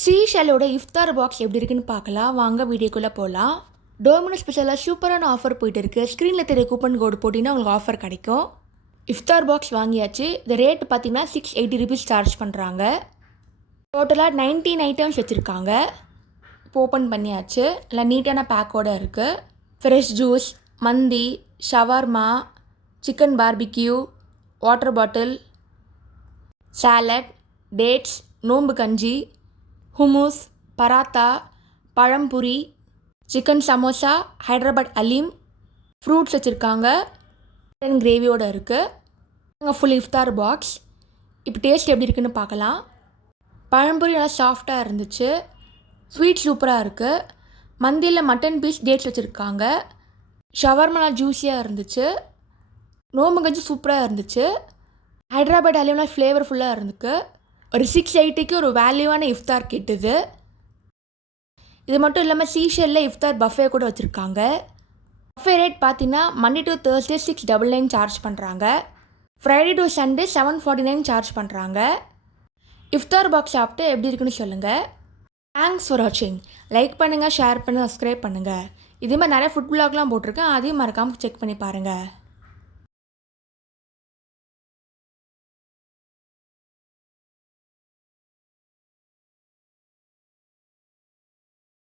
Seashellோட இஃப்தார் box எப்படி இருக்குன்னு பார்க்கலாம். வாங்க வீடியோக்குள்ளே போகலாம். டோமினோ ஸ்பெஷலாக சூப்பரான ஆஃபர் போயிட்டு இருக்குது. ஸ்க்ரீனில் தெரிய கூப்பன் கோடு போட்டிங்கன்னா உங்களுக்கு ஆஃபர் கிடைக்கும். இஃப்தார் பாக்ஸ் வாங்கியாச்சு. இந்த ரேட் பார்த்தீங்கன்னா ₹680 சார்ஜ் பண்ணுறாங்க. டோட்டலாக 19 ஐட்டம்ஸ் வச்சுருக்காங்க. இப்போ ஓப்பன் பண்ணியாச்சு. இல்லை நீட்டான பேக்கோடு இருக்குது. ஃப்ரெஷ் ஜூஸ், மந்தி, shawarma, chicken barbecue, water bottle, salad, dates, நோம்பு கஞ்சி, ஹுமூஸ், பராத்தா, பழம்புரி, சிக்கன் சமோசா, ஹைதராபாத் அலீம், ஃப்ரூட்ஸ் வச்சுருக்காங்க. கிரேவியோடு இருக்குது. ஃபுல் இஃப்தார் பாக்ஸ். இப்போ டேஸ்ட் எப்படி இருக்குன்னு பார்க்கலாம். பழம்புரி நல்லா சாஃப்டாக இருந்துச்சு. ஸ்வீட் சூப்பராக இருக்குது. மந்தியில் மட்டன் பீஸ், டேட்ஸ் வச்சுருக்காங்க. ஷவர்மா ஜூஸியாக இருந்துச்சு. நோம்பு கஞ்சி சூப்பராக இருந்துச்சு. ஹைதராபாத் அலீம்லாம் ஃப்ளேவர்ஃபுல்லாக இருந்துக்கு. ஒரு 680க்கு ஒரு வேல்யூவான இஃப்தார் கிட்டுது. இது மட்டும் இல்லாமல் சீஷெல்லில் இஃப்தார் பஃபே கூட வச்சுருக்காங்க. பஃபே ரேட் பார்த்தீங்கன்னா மண்டே டு தேர்ஸ்டே 699 சார்ஜ் பண்ணுறாங்க. ஃப்ரைடே டு சண்டே 749 சார்ஜ் பண்ணுறாங்க. இஃப்தார் பாக்ஸ் சாப்பிட்டு எப்படி இருக்குன்னு சொல்லுங்கள். தேங்க்ஸ் ஃபார் வாட்சிங். லைக் பண்ணுங்கள், ஷேர் பண்ணுங்கள், சப்ஸ்கிரைப் பண்ணுங்கள். இதே மாதிரி நிறைய ஃபுட் வ்ளாக்லாம் போட்டிருக்கேன். அதையும் மறக்காமல் செக் பண்ணி பாருங்கள்.